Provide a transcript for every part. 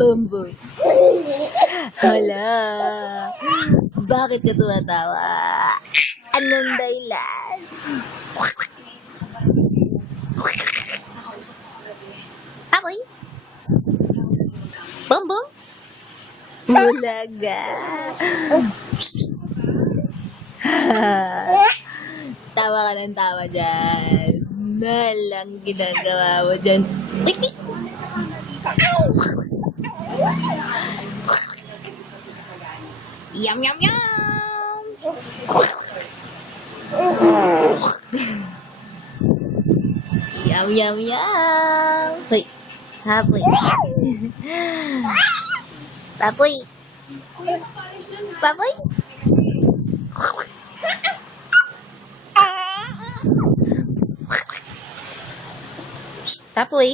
Bumbum. Hala. Bakit ka tumatawa? Anong dahilan? Ako'y? Bumbum? Bulaga. Tawa ka ng tawa dyan. Nalang ginagawa mo dyan. Yum, yum, yum! Yum, yum, yum! Hoy, hapoy. Papoy. Papoy. Papoy.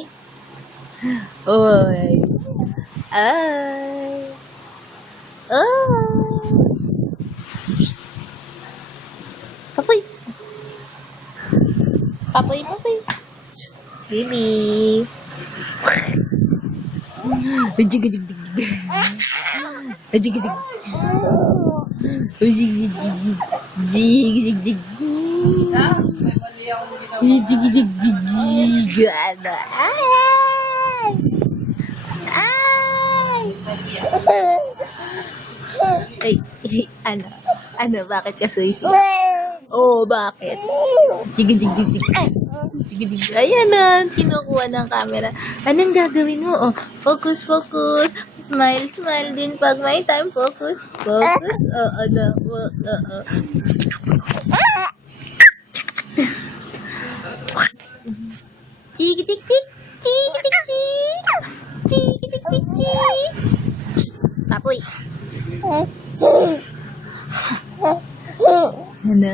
Oy. Ay. Oh. Papoy. Papoy, papoy. Baby. Jig, jig, jig, jig. Jig, jig. Jig, jig, jig, jig. Jig, jig, jig. Jig, jig, jig, jig. Ano? Ay! Ay! Ay, ano? Ano? Bakit ka suisi? Oh, bakit? Jig, jig, jig, jig. Ay! Jig, jig. Ayan na, kinukuha ng camera. Anong gagawin mo? Oh, focus, focus. Smile, smile din pag may time. Focus, focus. Oh, ano? Oh. Chiki, chiki, chiki. Chiki, chiki, chiki. Chiki, chiki, chiki. Papoy. Ano?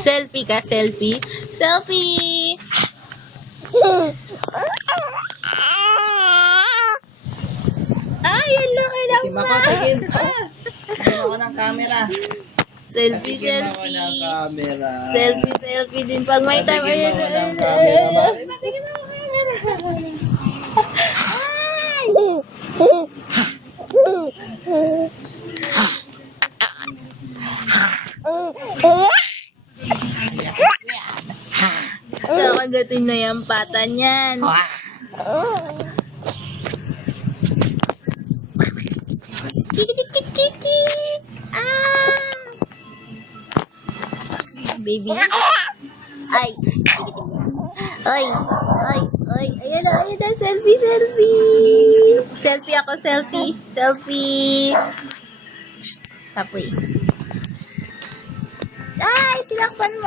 Selfie ka, selfie. Selfie! Ay, ang laki lang Tikim ako, ba? tikim. Tikim ako ng camera. Selfie, Tikim ako ng selfie. camera. Selfie, selfie din pag may time. Tikim ako ng camera. Tikim ako ng camera. Kakagatin na yung pata niyan. Chiki, chiki, chiki. Ah! Baby. Ay. Chiki, chiki. Ay. Ayan na. Selfie, selfie. Selfie ako, selfie. Selfie. Tapoy. Ay, tinakpan mo.